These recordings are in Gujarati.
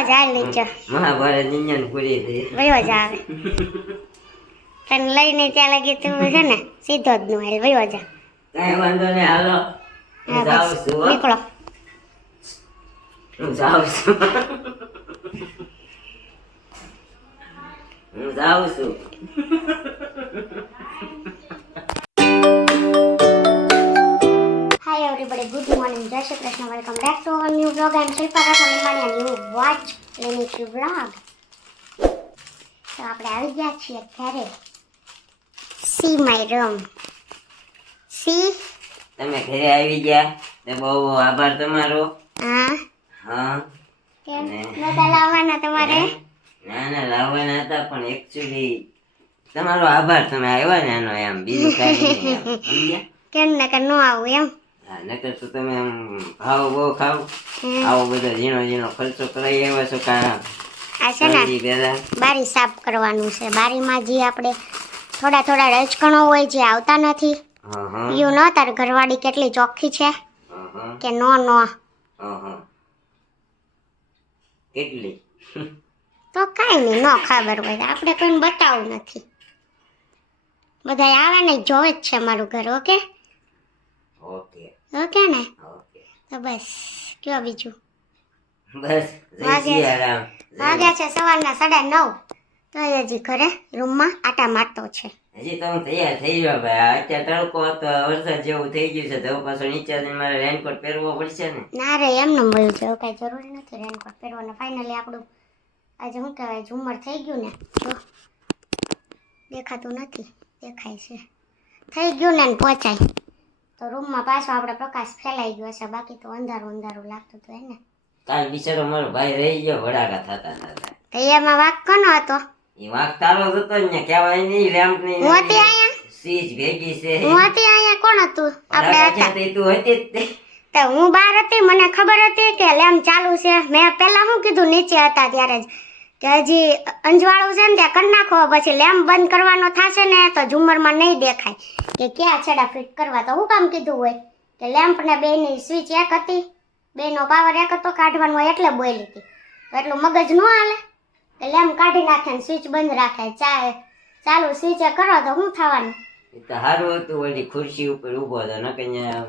વયો જાય નીચે મહાભારત નિયન પૂરી થઈ વયો જ આવે તને લઈને ત્યાં લાગી તું છે ને સીધો જ નું હાલ વયો જા કઈ વાંધો નહીં હાલો હું જાઉં છું હો. નીકળો હું જાઉં છું હું જાઉં છું Hi everybody, good morning. Jai Shri Krishna. Welcome back to our new vlog. I am Shilpa Rathore and you watch Lenity vlog. તો આપણે આવી ગયા છીએ ઘરે. See my room. See? તમે ઘરે આવી ગયા તે બહુ બહુ આભાર તમારો હા. હા કેમ નતા લાવવાના તમારે? ના ના લાવવાના હતા પણ એકચ્યુઅલી તમારો આભાર તમે આવ્યા ને એનો એમ બીજું કાંઈ નહીં એમ. સમજ્યા? કેમ નકર નો આવું એમ? હા નકર તો તમે આમ ભાવ બહુ ખાવ આવો બધો ઝીણો ઝીણો ખર્ચો કરાવી આવ્યા છો કા આ છે ને પેલા બારી સાફ કરવાનું છે. બારીમાં જે આપણે થોડા થોડા રજકણો હોય જે આવતા નથી. હા હા યુ નો તાર ઘરવાળી કેટલી ચોખ્ખી છે હા હા કે નો નો હા હા કેટલી તો કાંઈ નહીં ન ખબર હોય આપણે કોઈને બતાવવું નથી. બધા આવે ને જોવે જ છે મારું ઘર. ઓકે ઓકે ઓકે ને ઓકે તો બસ કયો બીજું બસ જય સિયારામ વાગ્યા છે સવારના 9:30 તો હજી ઘરે રૂમમાં આટા મારતો છે. હજી તો હું તૈયાર થઈ ગયો ભાઈ અત્યારે તડકો હતો વરસાદ જેવું થઈ ગયું છે તો પાછો નીચે જઈને મારે રેનકોટ પહેરવો પડશે ને ના રે એમને મળ્યું છે કાંઈ જરૂરી નથી રેનકોટ પહેરવાનો. ફાઇનલી આપણું આજે શું કહેવાય ઝુમ્મર થઈ ગયું ને જો દેખાતું નથી દેખાય છે થઈ ગયું ને પહોંચાય તો રૂમમાં પાછો આપણે પ્રકાશ ફેલાઈ ગયો છે. બાકી તો અંધારું અંધારું લાગતું હતું એને. કાલ બિચારો મારો ભાઈ રહી ગયો વડાકા થતા થતા તો એમાં વાક કોનો હતો? એ વાંક તારો જ હતો ને કહેવાય નહીં રેમ્પ ની હું હતી અહીંયા સ્વીચ ભેગી છે હું હતી અહીંયા કોણ હતું? આપણે વડાકા હતા છે તે તું હતી જ તે. તો હું બહાર હતી મને ખબર હતી કે લેમ્પ ચાલુ છે. મેં પહેલા શું કીધું નીચે હતા ત્યારે જ કે હજી અંજવાળું છે ને ત્યાં કરી નાખો પછી લેમ્પ બંધ કરવાનો થશે ને તો ઝુમ્મરમાં નહીં દેખાય કે ક્યાં છેડા ફિટ કરવા. તો હું કામ કીધું હોય કે લેમ્પ ને બેની સ્વિચ એક હતી બેનો પાવર એક હતો કાઢવાનો હોય એટલે બોલી હતી. તો એટલું મગજ ન હાલે કે લેમ્પ કાઢી નાખે ને સ્વિચ બંધ રાખે ચાલુ સ્વિચ કરો તો શું થવાનું? એ તો સારું હતું ઓલી ખુરશી ઉપર ઊભો હતો નકર અહીંયા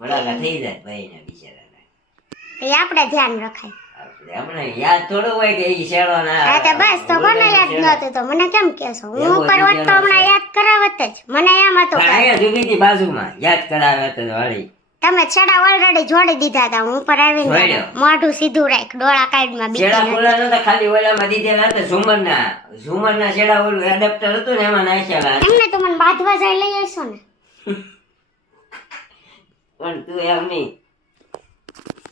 ભડાકા થઈ જાય ભાઈ ને બિચારાને. તો એ આપણે ધ્યાન રખાય. આપણે યાદ થોડું હોય કે ઈ શેડો ના હા તો બસ તો કોને યાદ નહોતું તો મને કેમ કહેશો? હું ઉપર હોત તો હમણાં યાદ કરાવત જ. મને એમ હતું કે અહીંયા ઊભી હતી બાજુમાં યાદ કરાવે તો વાળી તમે છેડા ઓલરેડી જોડી દીધા હતા. હું ઉપર આવીને જોડ્યો. મોઢું સીધું રાખ ડોળા કાઢમાં છેડા બીજી ખુલ્લા નતા ખાલી ઓલામાં દીધેલા હતા ઝુમરના છેડા ઓલું એડેપ્ટર હતું ને એમાં નાખેલા હતા. એમને તો મને બાંધવા જાય લઈ આવશો ને. પણ તું એમ નહીં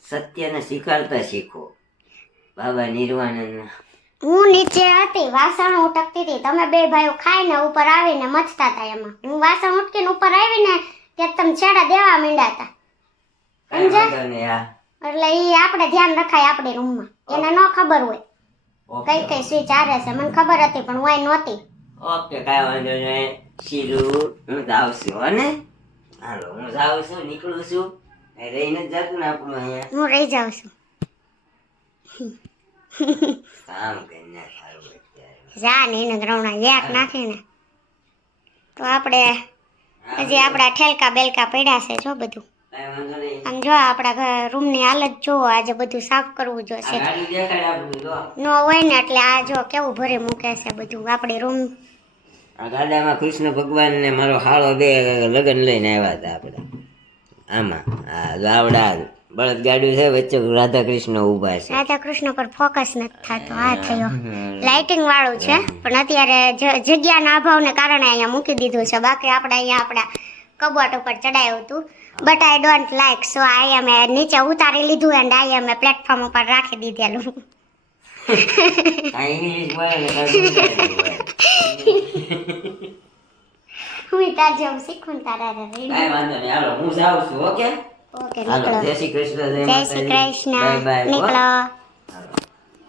સત્યને સ્વીકારતા શીખો બાબા નિર્વાણના. હું નીચે હતી વાસણ ઉટકતી હતી. તમે બે ભાઈઓ ખાઈને ઉપર આવીને મથતા હતા એમાં. હું વાસણ ઉટકીને ઉપર આવીને ત્યાં તમે છેડા દેવા માંડ્યા હતા. કાંઈ વાંધો નહીં, હા. એટલે ઈ આપણે ધ્યાન રખાય આપણી રૂમમાં. એને ન ખબર હોય કઈ કઈ સ્વિચ આરે છે. મને ખબર હતી પણ હું નહોતી. ઓકે કાંઈ વાંધો નહીં શીરું હું જાઉં છું અને હાલો હું જાઉં છું નીકળું છું કાંઈ રહીને જ જતું ને આપણું અહીંયા હું રહી જાઉં છું. કામ કરીને સારું અત્યારે જા ને એને ગ્રવણા યાક નાખીને તો આપણે હજી આપણા ઠેલકા બેલકા પડ્યા છે જો બધું. કાંઈ વાંધો નહીં. આમ જો આપણા રૂમની હાલત જો આજે બધું સાફ કરવું આ જોશે. ગાડી દેખાડે આપણું જો ન હોય ને એટલે આ જો કેવું ભરી મૂકે છે બધું આપણી રૂમ. આ ગાડામાં કૃષ્ણ ભગવાન ને મારો હાળો બે લગન લઈને આવ્યા હતા આપણે આમાં આ ગાવડા બળદ ગાડું છે વચ્ચે રાધા કૃષ્ણ ઊભા છે. રાધા કૃષ્ણ પર ફોકસ નથી થતો. આ થયો લાઇટિંગ વાળું છે પણ અત્યારે જગ્યાના અભાવને કારણે અહીંયા મૂકી દીધું છે. બાકી આપણે અહીંયા આપણા કબોટ ઉપર ચડાયું હતું but I don't like so I અમે નીચે ઉતારી લીધું એન્ડ આઈ અમે પ્લેટફોર્મ ઉપર રાખી દીધેલું. કાંઈ ઇંગ્લિશ બોલે ને કાંઈ ગુજરાતી બોલે. હું તાર જેવું શીખું ને તારા કાંઈ વાંધો નહીં હાલો હું જાઉં છું ઓકે ઓકે હાલો નીકળો. જય શ્રી કૃષ્ણ જય શ્રી બાય કૃષ્ણ બાય નીકળો.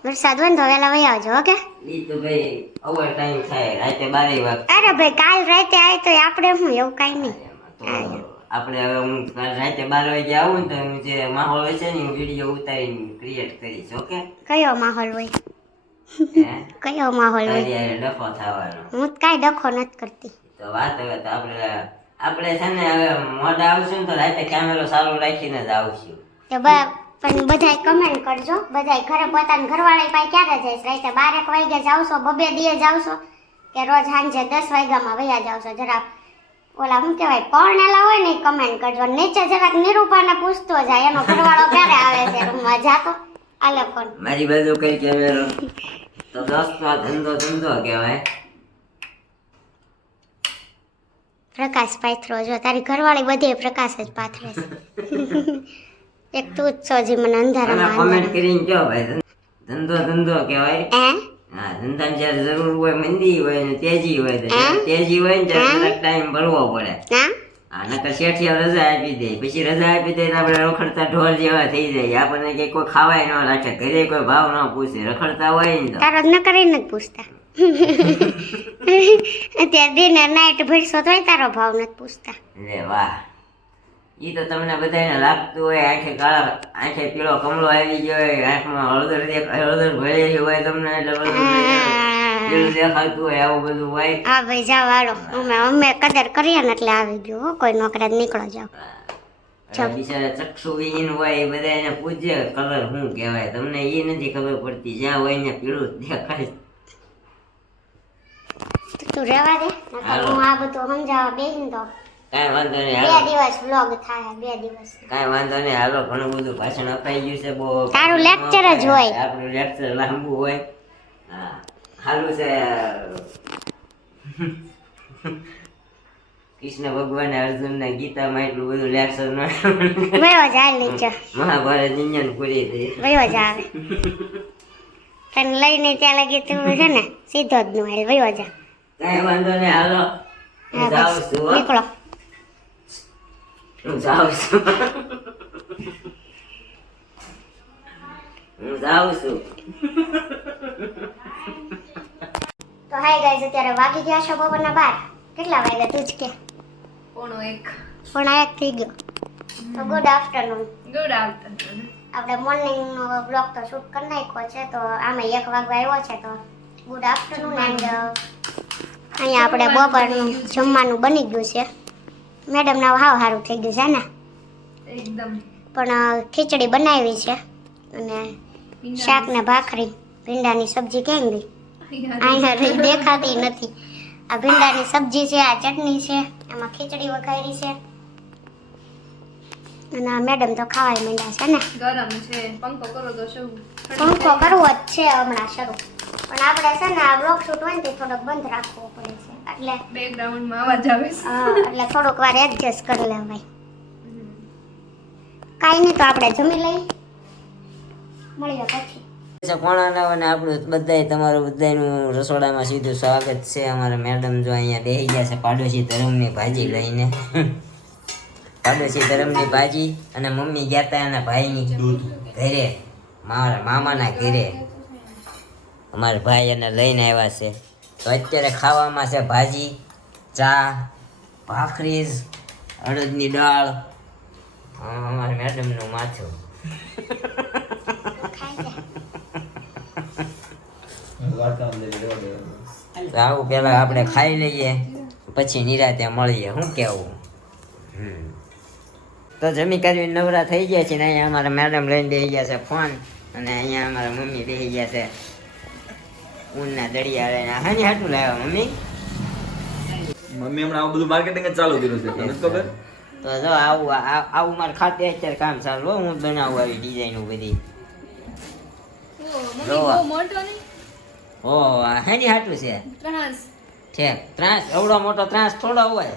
વરસાદ બંધ વેલા વહી આવજો ઓકે. ઈ તો ભાઈ ઓવર ટાઈમ થાય રાતે 12 વાગે અરે ભાઈ કાલ રાતે આય તો આપણે શું એવું કાંઈ નહીં. આપણે હવે હું કાલ રાતે 12 વાગે આવું ને તો હું જે માહોલ હશે ને હું વિડીયો ઉતારીને ક્રિએટ કરીશ. ઓકે? કયો માહોલ હોય? હે કયો માહોલ હોય? તારી હારે ડફો થવાનો. હું તો કાંઈ ડખો નથી કરતી. તો વાત હવે તો આપણે છે ને હવે મોઢા આવશું ને તો રાતે કેમેરો સારું રાખીને જ આવશું. તો પણ બધાય કમેન્ટ કરજો. બધાય ઘરે પોતાના ઘરવાળા પાસે ક્યારે જઈશ? રાતે 12 વાગે જાવશો, બબે દીએ જાવશો કે રોજ સાંજે 10 વાગ્યામાં વયા જાવશો? જરા ઓલા શું કહેવાય પરણેલા હોય ને કમેન્ટ કરજો. નીચે જરાક નિરૂપાને પૂછતો જાય એનો ઘરવાળો ક્યારે આવે છે રૂમમાં. જાતો આલે ફોન મારી બાજુ કઈ કેમેરો તો દોસ્તો આ ધંધો કહેવાય. પ્રકાશ પાથરો જો તારી ઘરવાળી બધી પ્રકાશ જ પાથરે છે. એક તું જ છો જે મને અંધારામાં કમેન્ટ કરીને કહો ભાઈ ધંધો કહેવાય. હે હા, ધંધાની જ્યારે જરૂર હોય, મંદી હોય ને તેજી હોય તો જ્યારે તેજી હોય ને ત્યારે ટાઈમ ભરવો પડે. હા હા, નકર શેઠિયા રજા આપી દે, પછી રજા આપી દે તો આપણે રખડતા ઢોર જેવા થઈ જાય. આપણને કઈ કોઈ ખાવાય ન રાખે, ઘરે કોઈ ભાવ ન પૂછે, રખડતા હોય ને તો તારો જ ન કરીને જ પૂછતા. અત્યારે દિને નાઈટ ભરશો તોય તારો ભાવ નથી પૂછતા. લે વાહ, ઈ તો તમને બધાને લાગતું હોય. આંખે પીળો કમળો આવી ગયો હોય, આંખમાં હળદર ભરેલી હોય તમને, એટલે બધું પીળું દેખાતું હોય, આવું બધું હોય. હા ભાઈ જાવ હાલો, અમે કદર કરીએ ને એટલે આવી ગયું. હો, કોઈ નોકરા નીકળો જાવ. બિચારા ચક્ષુવિહીન હોય એ બધા એને પૂછે કલર શું કહેવાય. તમને એ નથી ખબર પડતી, જ્યાં હોય ને પીળું જ દેખાય. તું રહેવા દે, નકર હું આ બધું સમજાવવા બેહીન તો કાંઈ વાંધો નહીં, 2 હાલો. દિવસ વ્લોગ થાય. 2 દિવસ કાંઈ વાંધો નહીં, હાલો. ઘણું બધું ભાષણ અપાઈ ગયું છે. બહુ તારું lecture જ હોય. આપણું લેક્ચર લાંબુ હોય. હા, સારું છે. કૃષ્ણ ભગવાન અર્જુન ને ગીતામાં એટલું બધું લેક્ચર ન વયો જાય નીચે, મહાભારત ઇન્જન પૂરી થઈ. વયો જ આવે. તને લઈને ત્યાં લગી તું છે ને સીધો જ નું હાલ, વયો જા. કાંઈ વાંધો નહીં, હાલો. હું હા જાઉં બસ, છું, હો. નીકળો. હું જાઉં છું. તો હાય ગાઈઝ, અત્યારે વાગી ગયા છે બપોરના 12. કેટલા વાગ્યા તું જ કે? 1:45. 1 થઈ ગયો. તો ગુડ આફ્ટરનૂન. Good afternoon. આપણે મોર્નિંગનો બ્લોગ તો શૂટ કરી નાખ્યો છે, તો આમે 1 વાગવા આવ્યો છે. તો ગુડ આફ્ટરનૂન. એન્ડ અહીંયા આપણે બપોરનું જમવાનું બની ગયું છે. મેડમને હાવ સારું થઈ ગયું છે ને, એકદમ પણ ખીચડી બનાવી છે અને શાક ને ભાખરી. ભીંડાની સબ્જી કેમ ગઈ? અહીંયા રહી દેખાતી નથી. આ ભીંડાની સબ્જી છે, આ ચટણી છે, એમાં ખીચડી વઘારી છે. અને આ મેડમ તો ખાવાય માંડ્યા છે ને. ગરમ છે, પંખો કરો તો શું પંખો કરવો જ છે હમણાં શરૂ, પણ આપણે છે ને આ બ્લોગ શૂટ હોય ને તે થોડોક બંધ રાખવો પડે છે, એટલે બેકગ્રાઉન્ડમાં અવાજ આવે છે. એટલે થોડુંક વાર એડજસ્ટ કરી લેવાય. કાંઈ નહીં, તો આપણે જમી લઈ મળીએ પછી. કોણાના આપણું બધાય તમારું બધાયનું રસોડામાં સીધું સ્વાગત છે. અમારા મેડમ જો અહીંયા બેસી ગયા છે પાડોશી ધરમની ભાજી લઈને. પાડોશી ધરમની ભાજી, અને મમ્મી ગયા હતા એના ભાઈની ઘરે, મારા મામાના ઘરે. અમારા ભાઈ એને લઈને આવ્યા છે. તો અત્યારે ખાવામાં છે ભાજી, ચા, ભાખરી, અડદની દાળ. અમારા મેડમનું માથું. આવું પેલા આપણે ખાઈ લઈએ, પછી નિરાતે મળીએ. શું કેવું? તો જમી કરી નવરા થઈ ગયા છે ને અહીંયા અમારા મેડમ લઈને બેસી ગયા છે ફોન, અને અહીંયા અમારા મમ્મી બેસી ગયા છે ઊનના દળિયા લઈને. હાની હાટું લાવ્યા મમ્મી? મમ્મી હમણાં આવું બધું માર્કેટિંગ જ ચાલુ કર્યું છે, તને ખબર? તો જો આવું મારે ખાતે અત્યારે કામ ચાલુ હો. હું બનાવું આવી ડિઝાઇનો બધી. મમ્મી બહુ મોટો નહીં, ઓહ, હાની હાટું છે? ત્રાસ. છે ત્રાસ? એવડો મોટો ત્રાસ થોડો હોય.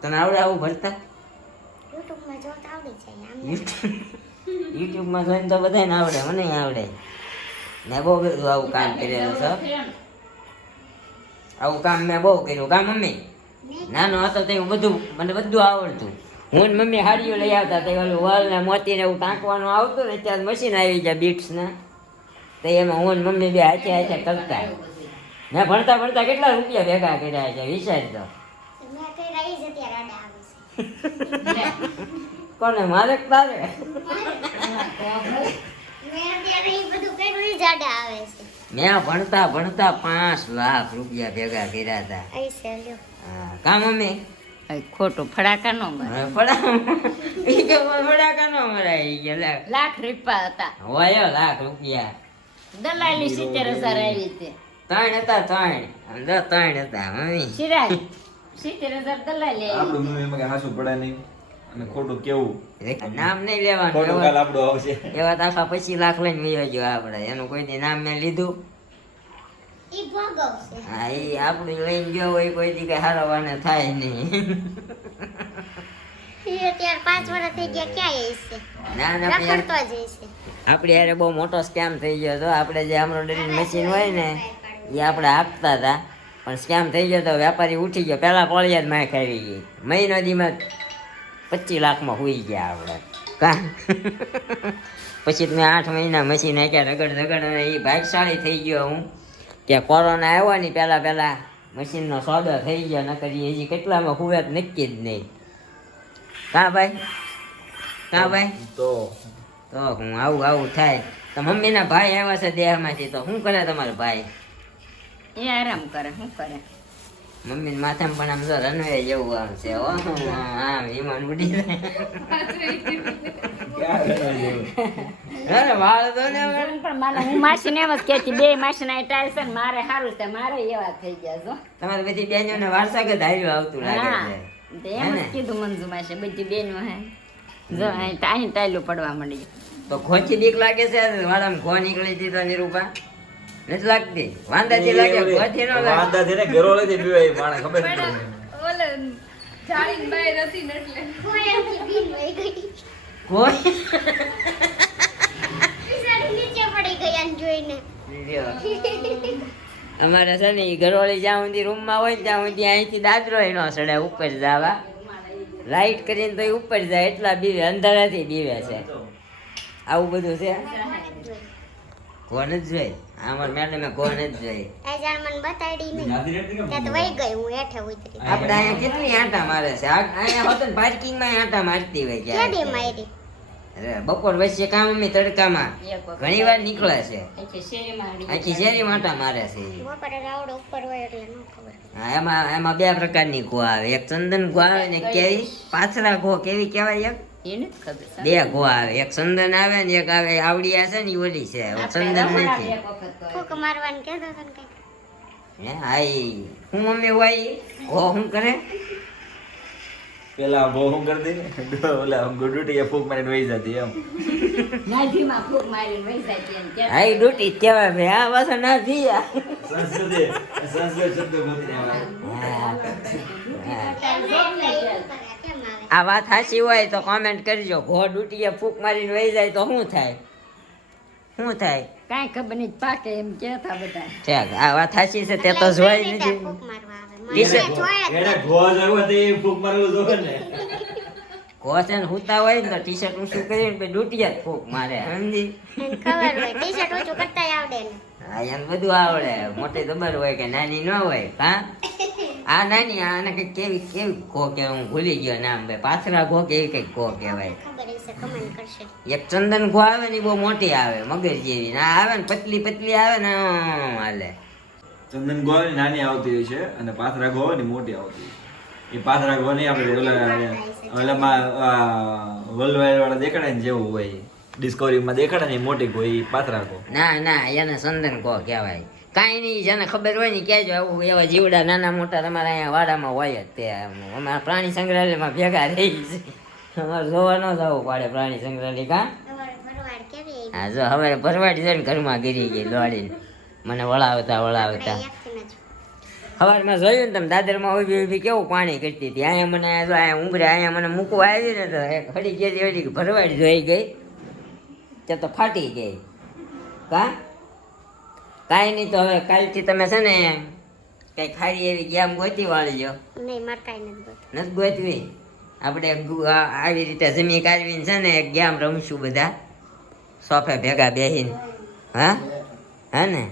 તને આવડે આવું ભરતા? યુટ્યુબમાં જોતા આવડી જાય આમ. યુટ્યુબમાં જોઈને તો બધાને આવડે, મને આવડે. મેં બહુ બધું આવું કામ કરેલું છે. આવું કામ મેં બહુ કર્યું. કામ મમ્મી નાનો હતો તે બધું મને બધું આવડતું. હું ને મમ્મી હાડીઓ લઈ આવતા, તે ઓલું વલ ને મોતી ને એવું ટાંકવાનું આવતું ને, ત્યારે મશીન આવી ગયા બીટ્સ ને, તો એમાં હું ને મમ્મી બે હાથે હાથે કરતા. મેં ભણતા ભણતા કેટલા રૂપિયા ભેગા કર્યા છે વિચાર તો. મેં કઈ રહી જ અત્યારે આડા આવે છે કોને મારે કે તારે? મેં અત્યારે એ બધું કર્યું એ જ આડા આવે છે મેં ભણતા ભણતા 5 લાખ રૂપિયા ભેગા કર્યા હતા. અહીં છે લ્યો હા, કા મમ્મી? ખોટું ફડાકા નો હવે ફડાકા નો મરાય ઈ કે લે. લાખ રૂપિયા હતા હોય લાખ રૂપિયા. દલાલી 70,000 આવી હતી 3 હતા 3. સમજો 3 હતા મમ્મી. સિરાજ 70,000 દલાલી આવી આપણું મમ્મી એમાં કઈ હાસું પડે નહીં અને ખોટું કેવું નામ નહીં લેવાનું. ખોટું કાલ આપણું આવશે. એવા તો આખા 25 લાખ લઈને વયો ગયો આપણે. એનું કોઈ નામ મેં લીધું. ઈ ભોગવશે હા એ આપણું લઈને ગયો હોય કોઈ દી કઈ હારવાને થાય નહીં. ઈ અત્યારે 5 વર્ષ થઈ ગયા ક્યાં છે ના ના પણ રખડતો જ છે આપણે યારે બહુ મોટો સ્કેમ થઈ ગયો હતો. આપણે જે એમ્બ્રોઇડરી મશીન હોય ને એ આપણે આપતા હતા પણ સ્કેમ થઈ ગયો તો વેપારી ઉઠી ગયો. પહેલા કોળિયાદ માં ખાવી ગઈ. મહિનો દીમાં 25 લાખમાં હુઈ ગયા આપણે. કા પછી મેં 8 મહિના મશીન નાખ્યા રગડ રગડ અને એ ભાગશાળી થઈ ગયો હું કે કોરોના આવ્યો ને પહેલા મશીનનો સોદો થઈ ગયો. નકર ઈ હજી કેટલામાં હુવે તો નક્કી જ નહીં. કા ભાઈ? કા ભાઈ? તો હું આવું થાય તો મમ્મીના ભાઈ આવ્યા છે દેહમાંથી તો શું કરે તમારા ભાઈ? એ આરામ કરે શું કરે મમ્મી માથામાં પણ આમ જો રનવે જેવું આમ છે હો. આમ વિમાન ઉડી જાય. વાળ તો ને પણ મારે હું માસીને એમ જ કહેતી બે માસીના ટાઈલ છે ને મારે સારું છે મારે એવા થઈ ગયા છો તમારી બધી બેનોને વારસાગત હાલ્યું આવતું લાગે હા છે. તે એમ જ કીધું મંજુ માસી બધી બેનો હે જો અહીં ટાઈલું પડવા માંડી તો ખોચી બીક લાગે છે વાળામાં ખો નીકળી હતી તો નિરૂપા નથી લાગતી? વાંદાથી લાગે ખોચી નો લાગે. વાંધાથી ને ઘરોળેથી બીવાય માણસ ખબર જ પણ પડે. ઓલે જાળીની બહાર હતી ને એટલે કોઈ આખી બીન વહી ગઈ કોઈ બિચારી નીચે પડી ગઈ આને જોઈને અમારે છે ને ઈ ઘરવાળી જ્યાં સુધી રૂમમાં હોય ત્યાં સુધી અહીંથી દાદરો નો સડે ઉપર જવા. લાઈટ કરીને તો ઈ ઉપર જાય એટલા બીવે અંધારાથી બીવે છે. આવું બધું છે. કોણ જ જોઈ અમાર મેડમે કોણ જ જોઈ. આ જાણ મને બતાડી નહીં ત્યાં તો વહી ગઈ હું હેઠે ઉતરી આપણે અહીંયા કેટલી આંટા મારે છે. અહીંયા હોતો ને પાર્કિંગ માં આંટા મારતી હોય ક્યાં દે ક્યારે. મારી અરે બપોર વચ્ચે કામ અમે તડકામાં ઘણી વાર નીકળે છે. આખી શેરી આંટા મારે છે ઈ. બપોરે રાવડો ઉપર હોય એટલે ન ખબર હા, એમાં 2 પ્રકારની ગો આવે. એક ચંદન ગો આવે ને એક કેવી પાથરા ગો કેવી કહેવાય? એક એને જ ખબર 2 ગો આવે. એક ચંદન આવે ને એક આવે આવડી છે ને ઈ ઓલી છે. ચંદન નથી. ફૂક મારવાનું કહેતો હતો ને કંઈક હે આઈ હું મમ્મી હોય ગો હું કરે? પેલા બહુ હું કરતી ને ઓલા ગુડુટી ફૂક મારીને વહી જતી એમ. નાભીમાં ફૂંક મારીને વહી જાય છે એમ કે આઈ ડૂટી જ કહેવાય ભાઈ. આ પાછા ના થઈ સંસ્કૃત શબ્દ ગોતીને કેમ આવે આ વાત સાચી હોય તો કોમેન્ટ કરજો. ઘો ડૂટીએ ફૂંક મારીને વહી જાય તો શું થાય? શું થાય? કાંઈ ખબર નહીં પાકે એમ કહેતા બધા ઠેક આ વાત સાચી છે તે તો જોઈ રીતે નથી. ફૂક મારવા આવે મને ટી-શર્ટ. જોયા જ એને ગોવા જવું તે ફૂક મારવું જોવે ને. ઘો છે ને હુતા હોય ને તો ટી શર્ટ ઊંચું કરીને પછી ડૂટીએ જ ફૂંક મારે. સમજી? એને ખબર હોય ટી-શર્ટ ઓછું કરતાય આવડે ને હા એને બધું આવડે. મોટી ખબર હોય કે નાની ન હોય. હા આ નાની આને કઈક કેવી કેવી ઘો કહેવાય હું ભૂલી ગયો નામ ભાઈ. પાથરા ઘો કેવી કઈક ઘો કહેવાય. ખબર હશે કમેન્ટ કરશે એક ચંદન ઘો આવે ને ઈ બહુ મોટી આવે મગર જેવી. ને આ આવે ને પતલી પતલી આવે ને આમ હાલે. ચંદન ગો આવે ને નાની આવતી હોય છે અને પાથરા ગો આવે ને મોટી આવતી હોય. એ પાથરા ગો નહીં આપણે ઓલામાં વર્લ્ડ વાળા દેખાડે ને જેવું હોય ડિસ્કવરીમાં દેખાડે ને એ મોટી ગો એ પાથરા ગો. ના ના એને ચંદન ઘો કહેવાય. કાંઈ નહીં જેને ખબર હોય ને કહેજો. આવું એવા જીવડા નાના મોટા તમારા અહીંયા વાડામાં હોય જ તે. અમારા પ્રાણી સંગ્રહાલયમાં ભેગા રહી છે. અમારે જોવા ન જવું પડે પ્રાણી સંગ્રહાલય. કાં તમારે ભરવાડ કેવી હા જો હવે ભરવાડ જઈને ઘરમાં ગીરી ગઈ દોડીને મને વળાવતા વળાવતા. એકથી જ સવારમાં જોયું ને તમે દાદરમાં ઊભી ઊભી કેવું પાણી કરતી હતી. અહીંયા મને જો અહીંયા ઉંબરે અહીંયા મને મૂકવા આવી ને તો એક હળી ગયેલી હળી ભરવાડ જોઈ ગઈ તે તો ફાટી ગઈ. કાંઈ નહીં તો હવે કાલથી તમે છે ને કંઈ ખારી એવી ગેમ ગોતી વાળજો. નહીં મારે કાંઈ નથી બોલતું નથી ગોતવી? આપણે આવી રીતે જમી કાઢવીને છે ને એક ગેમ રમશું બધા સોફે ભેગા બેહીને. હા હા ને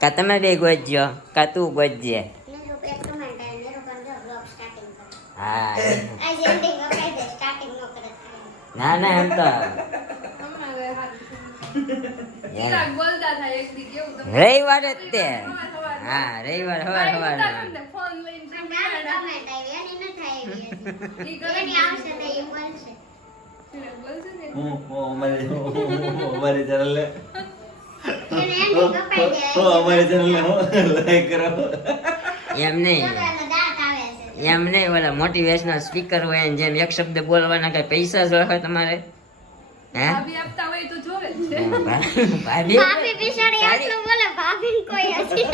કા તમે બે ગોતજો કા તું ગોતજે. નીરુ એક કમેન્ટ આવે નીરુ પણ જો બ્લોગ સ્ટાર્ટિંગ કરે હા આજે એન્ડિંગ અપાઈ દે સ્ટાર્ટિંગ નો કરે ના ના એમ તો હમણાં હવે હારું. ચિરાગ બોલતા થાય એક દી કેવું તમે રવિવાર જ તે સવાર હા રવિવાર સવાર સવાર ફોન લઈને પણ નાની કમેન્ટ આવી એની ન થાય એવી ઈ હજી. કરે એની આવશે તો એ મળશે ચિરાગ બોલશે ને હું અમારી ચેનલ લે એને એન્ડિંગ અપાઈ દે અમારી ચેનલ લે લાઈક કરો. એમ નહીં છોકરાનો દાંત આવે છે એમ નહીં ઓલા મોટિવેશનલ સ્પીકર હોય ને જેમ એક શબ્દ બોલવાના કઈ પૈસા જોવે તમારે હે ભાભી આપતા હોય તો જોવે જ છે ભાભી ભાભી બિચારી આટલું બોલે ભાભીને કોઈ હજી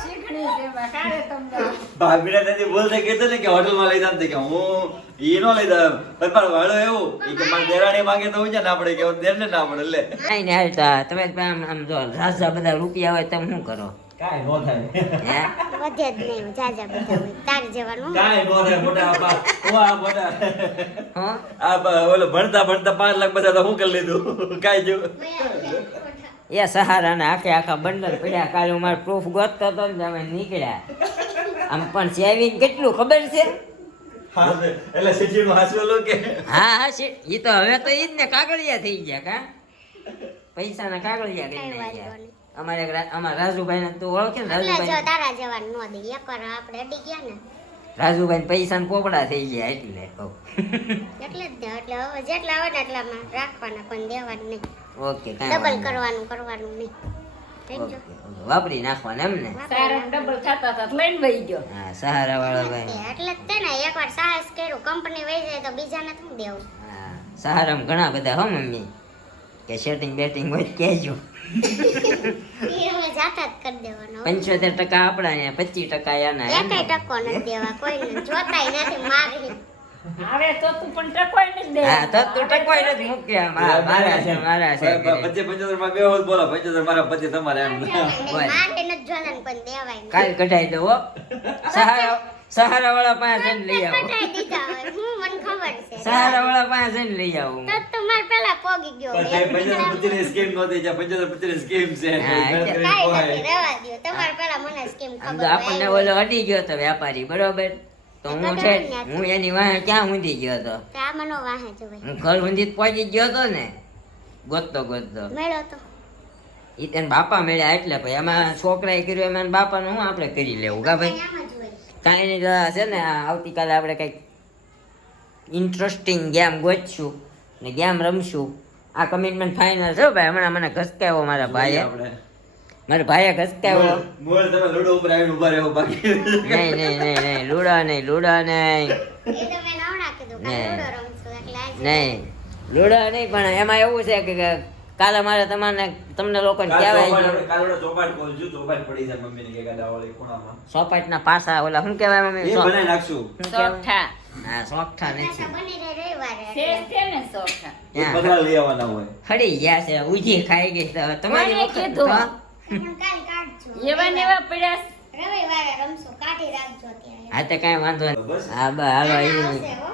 શીખણી છે કારે તમને ભાભીને તેથી બોલતે કહેતો ને કે હોટલમાં લઈ જામ કે હું ઈ નો લઈ જામ પણ વાળો એવું ઈ કે મારી દેરાણી માંગે તો હું જ ના પડે કે દેરને ના પડે લે કાંઈ નહીં હાલતા તમે આમ જો રાજા બધા રૂપિયા હોય તમે શું કરો કાઈ નો થાય હે વધે જ નહીં જાજા બધા હોય તાર જેવાનું કાઈ નો થાય મોટા આપા હું આ મોટા હો ઓલો ભણતા 5 લાખ બધા તો હું કરી લીધું કાઈ જો એ સહારાના આખા બંડલ પડ્યા કાલે હું મારો પ્રૂફ ગોતતો હતો ને તમે નીકળ્યા આમ પણ સેવિંગ કેટલું ખબર છે હા એટલે સિટી નું હાસવેલો કે હા એ તો હવે તો ઈ જ ને કાગળિયા થઈ ગયા કા પૈસાના કાગળિયા કરી નાખ્યા અમારા રાજુભાઈ ને તું ઓળખે ને એટલે જો રાજુભાઈ તારા જેવાનું નો દે એકવાર આપણે અડી ગયા ને રાજુભાઈ પૈસા પોપડા થઈ ગયા એટલે કહું એટલે જ દે એટલે હવે જેટલા આવે ને એટલામાં રાખવાના પણ દેવાનું નહીં ઓકે ડબલ કરવાનું નહીં થઈ ઓકે ગયું વાપરી નાખવાના એમ ને સારા ડબલ થતા હતા તો લઈને વહી ગયો હા સહારા વાળા ભાઈ એટલે જ તે ને એકવાર સાહસ કર્યું કંપની વહી જાય તો બીજાને શું દેવું હા સહારામાં ઘણા બધા હો મમ્મી કે સેટિંગ બેટિંગ હોય તો કહેજો એ હવે જાતા જ કરી દેવાનો 75% આપણા ને 25% એના એમ ને? એકેય ટકો નથી દેવા કોઈને જોતાય નથી મારી હવે તો તું પણ ટકોય નથી દે હા તો તું ટકોય નથી મૂક્યા મારા છે કરીને. 75 માં બે હોત બોલો 75 મારા પછી તમારે એમ બોલ. મારે નથી જોવાનું પણ દેવાય નહીં. કાલ કઢાઈ દો હો સહારા વાળા પાસે જઈને લઈ આવો કટાઈ દીધા હોય હું મને ખબર છે સહારા વાળા પાસે જઈને લઈ આવું તો માર પેલા પોગી ગયો પણ સાહેબ 75 ની સ્કીમ નહોતી જ્યાં 75 સ્કીમ છે હા, ગણતરી કાઈ હોય. નથી રહેવા દ્યો તમારે પેલા મને સ્કીમ આમ ખબર તો આપણને હોય ઓલો અડી ગયો તો વ્યાપારી બરોબર તો હું એની વાહે ક્યાં ઊંધી ગયો હતો તો આ મનો વાહે જો ભાઈ હું ઘર ઊંધી જ પહોંચી ગયો હતો ને ગોતતો મેળો તો ઈ તેને બાપા મળ્યા એટલે ભાઈ એમાં છોકરાએ કર્યું એમાં બાપાનું શું આપણે કરી લેવું કા ભાઈ આમ જ હોય કાંઈ નહીં તો છે ને આ આવતીકાલે આપણે કંઈક ઇન્ટરેસ્ટિંગ ગેમ ગોતશું ને ગેમ રમશું આ કમિટમેન્ટ ફાઇનલ છે ભાઈ હમણાં મને ઘસકાવ્યો મારા ભાઈએ આપણે મારા ભાઈએ ઘસકાવ્યો મોલ તમે લૂડો ઉપર આવીને ઉભા રહો બાકી નહીં લૂડા નહીં એ તો મેં નવડા કીધું કે નહીં. લૂડો રમશું એટલે આજે નહીં લૂડા નહીં પણ એમાં એવું છે કે કાલે મારે તમને લોકોને કહેવાય કાલોડો ચોપાટ ખોલજો ચોપાટ પડી જાય મમ્મીને કે ગાડાવાળી ખૂણામાં સોપાટના પાસા ઓલા શું કહેવાય એ મમ્મી બનાવી નાખશું શું કહેવાય? સોઠા હા સોગઠા પાછા નથી બની રહે રવિવારે શેષ છે ને સોઠા એ પતરા લઈ આવવાના હોય હળી ગયા છે ઉજી ખાઈ ગઈ તો તમારી કોણે વખત કીધું? તો પણ કાલ કાઢજો એવા ને એવા પડ્યા છે. રવિવારે રમશું કાઢી રાખજો અત્યારે હા તો કાંઈ વાંધો નહીં બસ. હા હાલો આવશે ઈ હો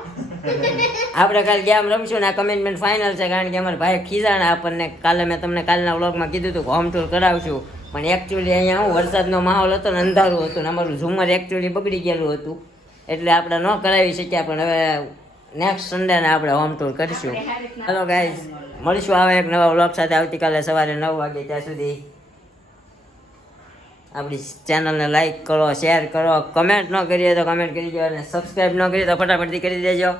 આપણે કાલે ગેમ રમશું ને આ કમિટમેન્ટ ફાઇનલ છે કારણ કે અમારા ભાઈ ખીજાણા આપણને કાલે મેં તમને કાલના વ્લોગમાં કીધું હતું કે હોમ ટૂર કરાવશું પણ એકચ્યુઅલી અહીંયા હું વરસાદનો માહોલ હતો ને અંધારું હતું ને અમારું ઝુમર એકચ્યુઅલી બગડી ગયેલું હતું એટલે આપણે ન કરાવી શક્યા પણ હવે નેક્સ્ટ સન્ડેને આપણે હોમ ટૂર કરીશું હાલો ગાઈઝ મળીશું આવા એક નવા વ્લોગ સાથે આવતીકાલે સવારે 9 વાગે ત્યાં સુધી આપણી ચેનલને લાઈક કરો શેર કરો કમેન્ટ ન કરીએ તો કમેન્ટ કરી દો અને સબસ્ક્રાઈબ ન કરીએ તો ફટાફટથી કરી દેજો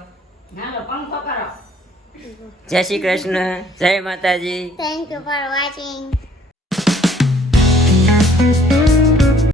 હાલો પંખો કરો જય શ્રી કૃષ્ણ જય માતાજી થેન્ક યુ ફોર વોચિંગ